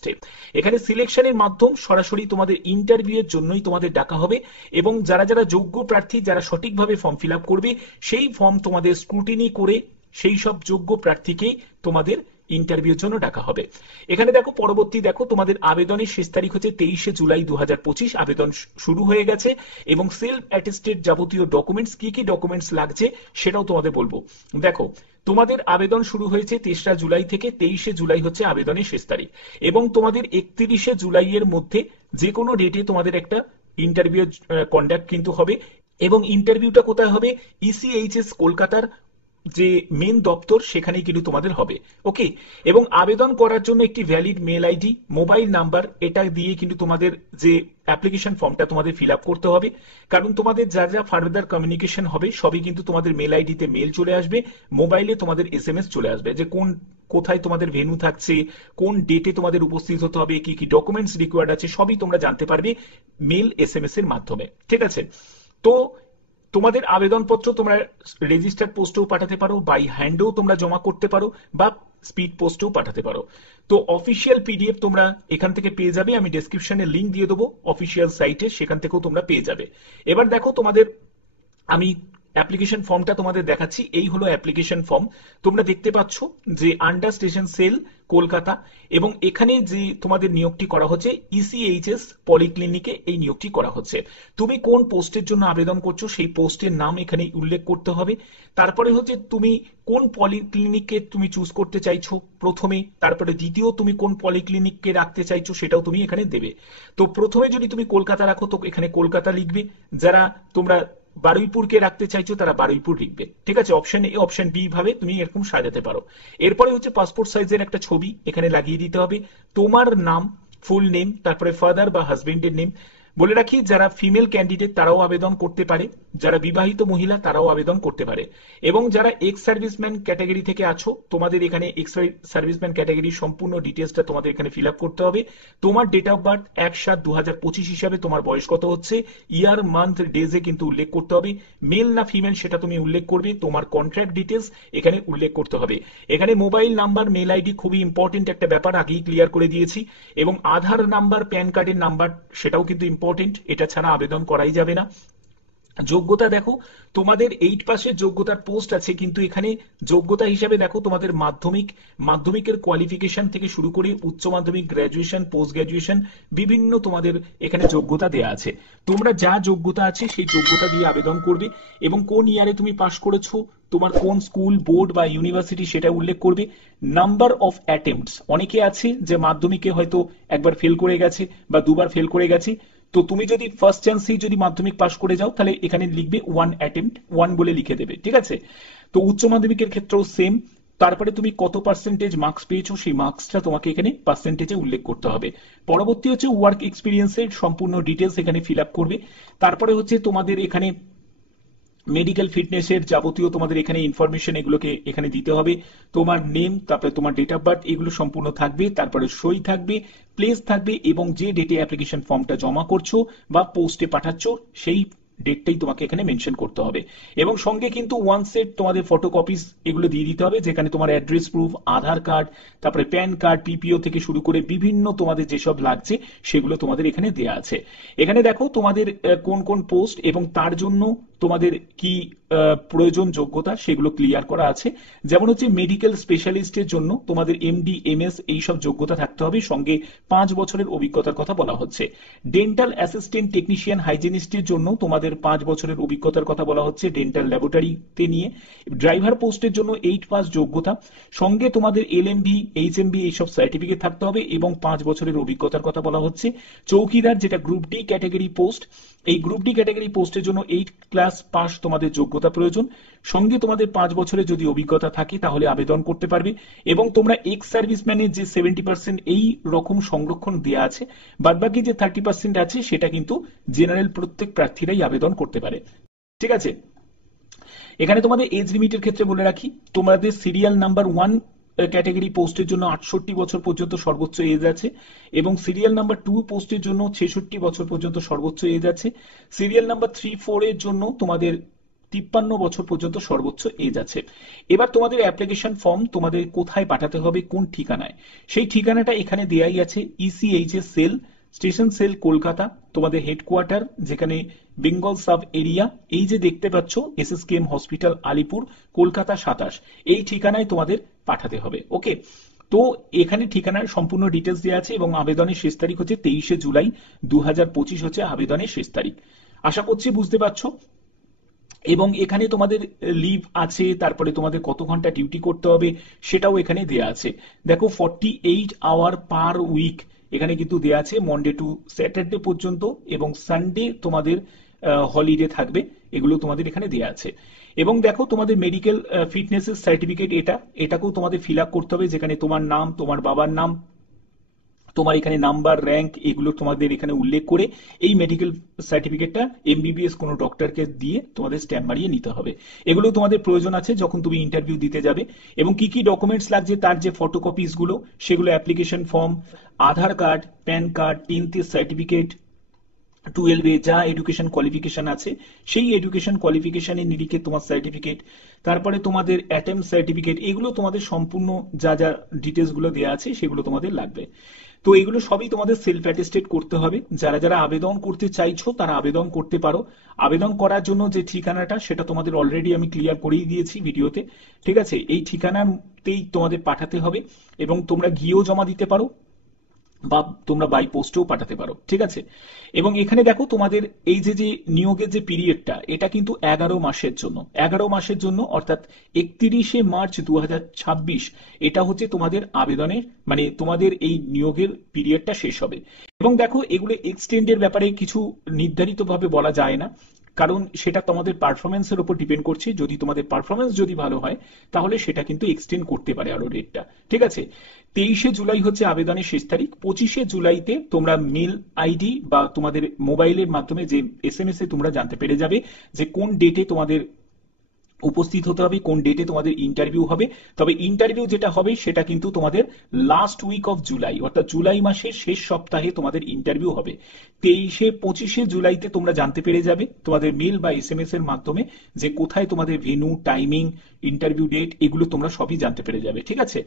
Step. এখানে সিলেকশনের মাধ্যম সরাসরি তোমাদের ইন্টারভিউ এর জন্যই তোমাদের ডাকা হবে, এবং যারা যারা যোগ্য প্রার্থী, যারা সঠিকভাবে ফর্ম ফিল আপ করবে, সেই ফর্ম তোমাদের স্ক্রুটিনি করে সেই সব যোগ্য প্রার্থীকেই তোমাদের ইন্টারভিউর জন্য ডাকা হবে। এখানে দেখো পরবর্তী দেখো তোমাদের আবেদনের শেষ তারিখ হচ্ছে 23শে জুলাই 2025। আবেদন শুরু হয়ে গেছে, এবং সেলফ অ্যাটেস্টেড যাবতীয় ডকুমেন্টস, কি কি ডকুমেন্টস লাগছে সেটাও তোমাদের বলবো। দেখো তোমাদের আবেদন শুরু হয়েছে 3রা জুলাই থেকে, 23শে জুলাই হচ্ছে আবেদনের শেষ তারিখ, এবং তোমাদের 31শে জুলাইয়ের মধ্যে যে কোনো ডেটে তোমাদের একটা ইন্টারভিউ কন্ডাক্ট কিন্তু হবে। এবং ইন্টারভিউটা কোথায় হবে? ইসিএইচএস কলকাতার যে মেন দপ্তর সেখানেই কিন্তু তোমাদের হবে। ওকে, এবং আবেদন করার জন্য একটি valid mail ID, mobile number, এটা দিয়ে কিন্তু তোমাদের যে অ্যাপ্লিকেশন ফর্মটা তোমাদের ফিল আপ করতে হবে। কারণ তোমাদের যা যা ফার্দার কমিউনিকেশন হবে সবই কিন্তু তোমাদের মেল আইডিতে মেল চলে আসবে, মোবাইলে তোমাদের এসএমএস চলে আসবে, যে কোথায় তোমাদের ভেন্যু থাকছে, কোন ডেটে তোমাদের উপস্থিত হতে হবে, কি কি ডকুমেন্টস রিকোয়ার্ড আছে, সবই তোমরা জানতে পারবে মেল এসএমএস এর মাধ্যমে। ঠিক আছে, তো তোমাদের আবেদনপত্র তোমরা রেজিস্টার পোস্টেও পাঠাতে পারো, বাই হ্যান্ডেও তোমরা জমা করতে পারো, বা স্পিড পোস্টেও পাঠাতে পারো। তো অফিসিয়াল পিডিএফ তোমরা এখান থেকে পেয়ে যাবে, আমি ডেসক্রিপশনে লিংক দিয়ে দেবো অফিসিয়াল সাইটে, সেখান থেকেও তোমরা পেয়ে যাবে। এবার দেখো তোমাদের আমি অ্যাপ্লিকেশন ফর্মটা তোমাদের দেখাচ্ছি। এই হলো অ্যাপ্লিকেশন ফর্ম, তোমরা দেখতে পাচ্ছ যে আন্ডার স্টেশন সেল কলকাতা, এবং এখানে যে তোমাদের নিয়োগটি করা হচ্ছে ইসিএইচএস পলিক্লিনিকে এই নিয়োগটি করা হচ্ছে। তুমি কোন পোস্টের জন্য আবেদন করছো সেই পোস্টের নাম এখানে উল্লেখ করতে হবে। তারপরে হচ্ছে তুমি কোন পলিক্লিনিককে তুমি চুজ করতে চাইছো প্রথমে, তারপরে দ্বিতীয় তুমি কোন পলিক্লিনিককে রাখতে চাইছো সেটাও তুমি এখানে দেবে। তো প্রথমে যদি তুমি কলকাতা রাখো তো এখানে কলকাতা লিখবে, যারা তোমরা বারুইপুরকে রাখতে চাইছো তারা বারুইপুর লিখবে। ঠিক আছে, অপশন এ অপশন বি ভাবে তুমি এরকম সাজাতে পারো। এরপরে হচ্ছে পাসপোর্ট সাইজের একটা ছবি এখানে লাগিয়ে দিতে হবে, তোমার নাম, ফুল নেম, তারপরে ফাদার বা হাজবেন্ডের নেম। বলে রাখি যারা ফিমেল ক্যান্ডিডেট তারাও আবেদন করতে পারে, যারা বিবাহিত মহিলা তারাও আবেদন করতে পারে, এবং যারা এক্স সার্ভিসম্যান ক্যাটাগরি থেকে আছো তোমাদের এখানে এক্স সার্ভিসম্যান ক্যাটাগরির সম্পূর্ণ ডিটেলসটা তোমাদের এখানে ফিল আপ করতে হবে। তোমার ডেট অফ বার্থ 1/7/2025 হিসাবে তোমার বয়স কত হচ্ছে, ইয়ার মান্থ ডেজে কিন্তু উল্লেখ করতে হবে, মেল না ফিমেল সেটা তুমি উল্লেখ করবে, তোমার কন্ট্রাক্ট ডিটেলস এখানে উল্লেখ করতে হবে। এখানে মোবাইল নাম্বার, মেল আইডি খুবই ইম্পর্টেন্ট একটা ব্যাপার, আগেই ক্লিয়ার করে দিয়েছি, এবং আধার নাম্বার, প্যান কার্ডের নাম্বার সেটাও কিন্তু ইম্পর্টেন্ট, এটা ছাড়া আবেদন করাই যাবে না। যোগ্যতা দেখো তোমাদের 8 পাসের যোগ্যতার পোস্ট আছে, কিন্তু এখানে যোগ্যতা হিসাবে দেখো তোমাদের মাধ্যমিকের কোয়ালিফিকেশন থেকে শুরু করে উচ্চ মাধ্যমিক, গ্রাজুয়েশন, পোস্ট গ্রাজুয়েশন, বিভিন্ন তোমাদের এখানে যোগ্যতা দেয়া আছে। তোমরা যা যোগ্যতা আছে সেই যোগ্যতা দিয়ে আবেদন করবে, এবং কোন ইয়ারে তুমি পাশ করেছো, তোমার কোন স্কুল, বোর্ড বা ইউনিভার্সিটি সেটা উল্লেখ করবে। নাম্বার অফ অ্যাটেম্পটস, অনেকে আছে যে মাধ্যমিকে হয়তো একবার ফেল করে গেছে বা দুবার ফেল করে গেছে, তো তুমি যদি ফার্স্ট চান্সেই যদি মাধ্যমিক পাশ করে যাও তাহলে এখানে লিখবে 1 অ্যাটেম্পট, 1 বলে লিখে দেবে। ঠিক আছে, তো উচ্চ মাধ্যমিকের ক্ষেত্রেও সেম। তারপরে তুমি কত পার্সেন্টেজ মার্কস পেয়েছো সেই মার্কসটা তোমাকে এখানে পার্সেন্টেজে উল্লেখ করতে হবে। পরবর্তী হচ্ছে ওয়ার্ক এক্সপিরিয়েন্সের সম্পূর্ণ ডিটেলস এখানে ফিল আপ করবে। তারপরে হচ্ছে তোমাদের এখানে মেডিকেল ফিটনেসের যাবতীয় তোমাদের এখানে ইনফরমেশন এগুলোকে এখানে দিতে হবে, তোমার নেম, তারপরে তোমার ডেট অফ বার্থ এগুলো সম্পূর্ণ থাকবে, তারপরে সই থাকবে, প্লেস থাকবে, এবং যে ডেটে অ্যাপ্লিকেশন ফর্মটা জমা করছো বা পোস্টে পাঠাচ্ছ সেই ডেটটাই তোমাকে এখানে মেনশন করতে হবে। এবং সঙ্গে কিন্তু ওয়ান সেট তোমাদের ফটোকপিস এগুলো দিয়ে দিতে হবে, যেখানে তোমার অ্যাড্রেস প্রুফ, আধার কার্ড, তারপরে প্যান কার্ড, পিপিও থেকে শুরু করে বিভিন্ন তোমাদের যেসব লাগছে সেগুলো তোমাদের এখানে দেয়া আছে। এখানে দেখো তোমাদের কোন কোন পোস্ট এবং তার জন্য তোমাদের কি প্রয়োজন যোগ্যতা সেগুলো ক্লিয়ার করা আছে। যেমন হচ্ছে মেডিকেল স্পেশালিস্টের জন্য তোমাদের এমডি, এমএস এইসব যোগ্যতা থাকতে হবে, সঙ্গে 5 বছরের অভিজ্ঞতার কথা বলা হচ্ছে। ডেন্টাল অ্যাসিস্ট্যান্ট টেকনিশিয়ান হাইজিনিস্টের জন্য তোমাদের 5 বছরের অভিজ্ঞতার কথা বলা হচ্ছে ডেন্টাল ল্যাবরেটরিতে নিয়ে। ড্রাইভার পোস্টের জন্য 8 পাস যোগ্যতা, সঙ্গে তোমাদের এলএমভি, এইচএমভি এইসব সার্টিফিকেট থাকতে হবে, এবং 5 বছরের অভিজ্ঞতার কথা বলা হচ্ছে। চৌকিদার, যেটা গ্রুপ ডি ক্যাটাগরি পোস্ট, এই গ্রুপ ডি ক্যাটাগরি পোস্টের জন্য 8 ক্লাস পাস তোমাদের যোগ্যতা প্রয়োজন, সঙ্গে তোমাদের 5 বছরের যদি অভিজ্ঞতা থাকে তাহলে আবেদন করতে পারবে। এবং তোমরা এক্স সার্ভিসম্যানের যে 70% এই রকম সংরক্ষণ দেয়া আছে, বাদবাকি যে 30% আছে সেটা কিন্তু জেনারেল প্রত্যেক প্রার্থীরাই আবেদন করতে পারে। ঠিক আছে, এখানে তোমাদের এজ লিমিটের ক্ষেত্রে বলে রাখি, তোমাদের সিরিয়াল নাম্বার 1 ক্যাটাগরি পোস্টের জন্য 68 বছর পর্যন্ত সর্বোচ্চ এজ আছে, এবং সিরিয়াল নাম্বার 2 পোস্টের জন্য 66 বছর পর্যন্ত সর্বোচ্চ এজ আছে। সিরিয়াল নাম্বার 3, 4 এর জন্য তোমাদের 53 বছর পর্যন্ত সর্বোচ্চ এজ আছে। এবার তোমাদের অ্যাপ্লিকেশন ফর্ম তোমাদের কোথায় পাঠাতে হবে, কোন ঠিকানায়, সেই ঠিকানাটা এখানে দেয়াই আছে। ECHS cell, station cell Kolkata, তোমাদের হেডকোয়ার্টার যেখানে বেঙ্গল সাব এরিয়া, এই যে দেখতে পাচ্ছ SSKM হসপিটাল আলিপুর, কলকাতা 27, এই ঠিকানায় তোমাদের পাঠাতে হবে। ওকে, তো এখানে ঠিকানার সম্পূর্ণ ডিটেলস দেওয়া আছে এবং আবেদনের শেষ তারিখ হচ্ছে 23শে জুলাই 2025 হচ্ছে আবেদনের শেষ তারিখ। আশা করছি বুঝতে পারছো। এবং এখানে তোমাদের লিভ আছে, তারপরে তোমাদের কত ঘন্টা ডিউটি করতে হবে সেটাও এখানে দেয়া আছে। দেখো 48 আওয়ার পার উইক এখানে কিন্তু দেয়া আছে, মন্ডে টু স্যাটারডে পর্যন্ত, এবং সানডে তোমাদের হলিডে থাকবে, এগুলো তোমাদের এখানে দেয়া আছে। এবং দেখো তোমাদের মেডিকেল ফিটনেসের সার্টিফিকেট, এটাকেও তোমাদের ফিল আপ করতে হবে, যেখানে তোমার নাম, তোমার বাবার নাম, তোমার এখানে নাম্বার, র্যাঙ্ক, এগুলো তোমাদের এখানে উল্লেখ করে এই মেডিকেল সার্টিফিকেটটা MBBS কোনো ডক্টরকে দিয়ে তোমাদের স্ট্যাম্প মারিয়ে নিতে হবে। এগুলো তোমাদের প্রয়োজন আছে যখন তুমি ইন্টারভিউ দিতে যাবে। এবং কি কি ডকুমেন্টস লাগছে তার যে ফটোকপিস গুলো, সেগুলো application form, Aadhaar card, PAN card, 10th certificate, 12 যা এডুকেশন কোয়ালিফিকেশন আছে সেই এডুকেশন কোয়ালিফিকেশনের নিরিখে তোমার সার্টিফিকেট, তারপরে তোমাদের অ্যাটেম্প সার্টিফিকেট, এগুলো তোমাদের সম্পূর্ণ যা যা ডিটেলস গুলো দেওয়া আছে সেগুলো তোমাদের লাগবে। তো এগুলো সবই তোমাদের সেলফ অ্যাটেস্টেড করতে হবে। যারা যারা আবেদন করতে চাইছো তারা আবেদন করতে পারো। আবেদন করার জন্য যে ঠিকানাটা সেটা তোমাদের অলরেডি আমি ক্লিয়ার করেই দিয়েছি ভিডিওতে, ঠিক আছে? এই ঠিকানাতেই তোমাদের পাঠাতে হবে এবং তোমরা গিয়েও জমা দিতে পারো বা তোমরা বাই পোস্টেও পাঠাতে পারো, ঠিক আছে? এবং এখানে দেখো তোমাদের এই যে যে নিয়োগের যে পিরিয়ডটা, এটা কিন্তু 11 মাসের জন্য, 11 মাসের জন্য, অর্থাৎ 31শে মার্চ 2026 এটা হচ্ছে তোমাদের আবেদনের, মানে তোমাদের এই নিয়োগের পিরিয়ডটা শেষ হবে। এবং দেখো এগুলো এক্সটেন্ডের ব্যাপারে কিছু নির্ধারিতভাবে বলা যায় না, কারণ সেটা তোমাদের পারফরমেন্সের উপর ডিপেন্ড করছে। যদি তোমাদের পারফরমেন্স যদি ভালো হয় তাহলে সেটা কিন্তু এক্সটেন্ড করতে পারে আরো ডেটটা, ঠিক আছে? 23শে জুলাই হচ্ছে আবেদনের শেষ তারিখ। 25শে জুলাইতে তোমরা মেল আইডি বা তোমাদের মোবাইলের মাধ্যমে যে SMS এ তোমরা জানতে পেরে যাবে যে কোন ডেটে তোমাদের উপস্থিত হতে হবে, কোন ডেটে তোমাদের ইন্টারভিউ হবে। তবে ইন্টারভিউ যেটা হবে সেটা কিন্তু তোমাদের লাস্ট উইক অফ জুলাই, অর্থাৎ জুলাই মাসের শেষ সপ্তাহে তোমাদের ইন্টারভিউ হবে। 23-25শে জুলাইতে তোমরা জানতে পেরে যাবে তোমাদের মেল বা SMS এর মাধ্যমে যে কোথায় তোমাদের ভেন্যু, টাইমিং, ইন্টারভিউ ডেট, এগুলো তোমরা সবই জানতে পেরে যাবে, ঠিক আছে?